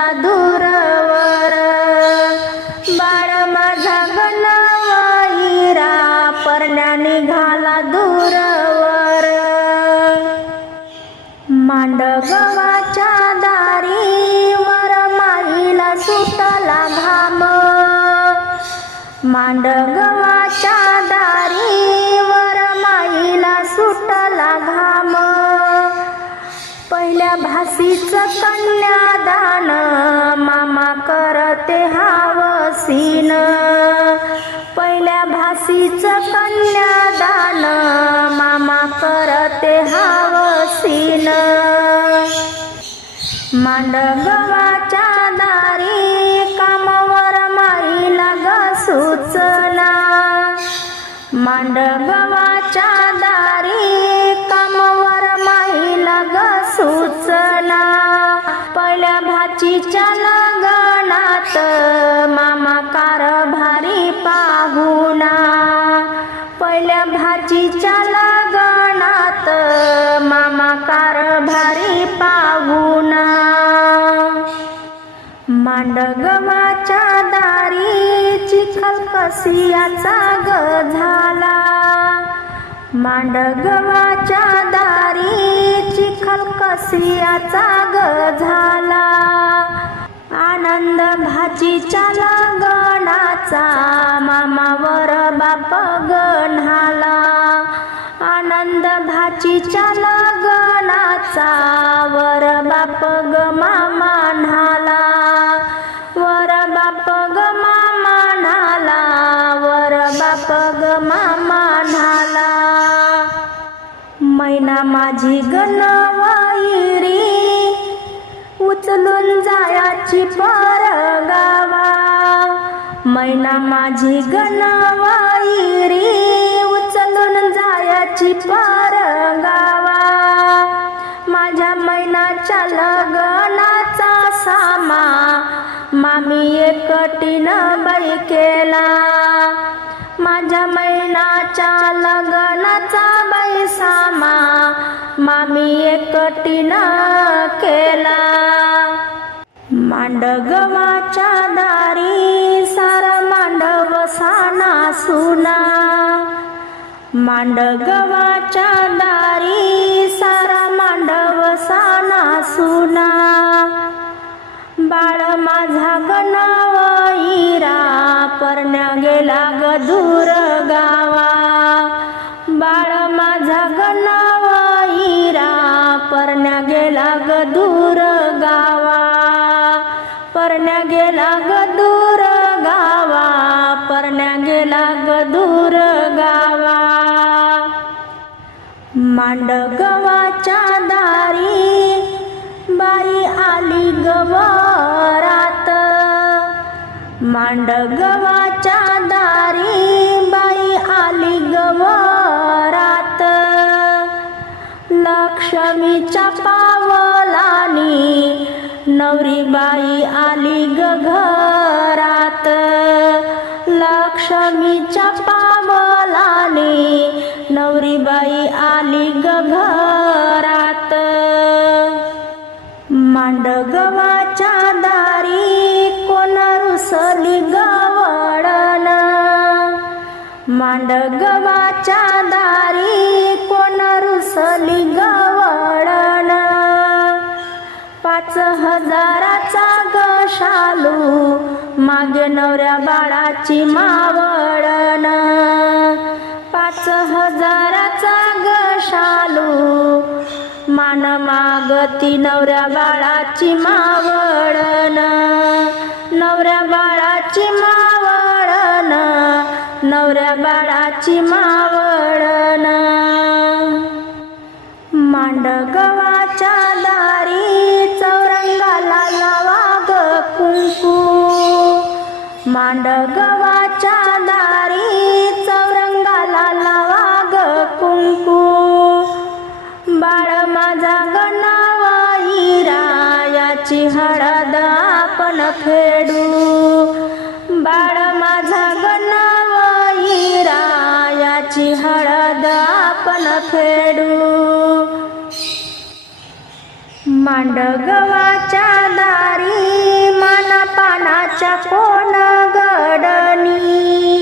निघाला दूरवर. बाळ माझा गणवैरा परण्या निघाला दूरवर. मांडगवाच्या दारी वर माईला सुटला घाम. मांडगवाच्या दारी वर माईला सुटला घाम. पहिल्या भासीचं कन्या मांडगवाच्या दारी कमवर महिला ग सुचना. पहिल्या भाचीच्या वसियाचा ग झाला. मांडगवाच्या दारी चिखल कसियाचा ग झाला. आनंद भाचीच्या लगनाचा मामावर बाप गणाला आनंद भाचीच्या लगनाचा मैना माझी गणवाईरी उचलून जायाची परगावा. मैना माझी गणवाईरी उचलून जायाची परगावा. माझ्या मैनाच्या लगनाचा सामा. मामी एक कठीण बाई केला. माझ्या मैनाच्या लग्नाचा बैसामा मामी एकटीनं केला. मांडगवाच्या दारी सारा मांडव साना सुना. मांडगवाच्या दारी आली मांड गवाच्या दारी बाई आली गवरात लक्ष्मीच्या पावलानी नवरी बाई आली ग घरात. लक्ष्मीच्या मांडगवाच्या दारी कोण रुसली गवडण पाच हजाराचा गशालू मागे नवऱ्या बाळाची मावळण. पाच हजाराचा गशालू मान मागती नवऱ्या बाळाची मावळण. नवऱ्या बाळाची मा नवऱ्या बाळाची मावळण. मांड मांडगवाच्या दारी चौरंगाला लावा ग कुंकू. मांडगवाच्या दारी चौरंगाला लावा ग कुंकू. बाळ माझा गणावाई रायाची हळद आपण फेडू बाळ मांडगवाच्या दारी मानापानाच्या कोण गडणी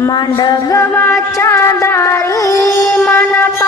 मांडगवाच्या दारी मानापानाच्या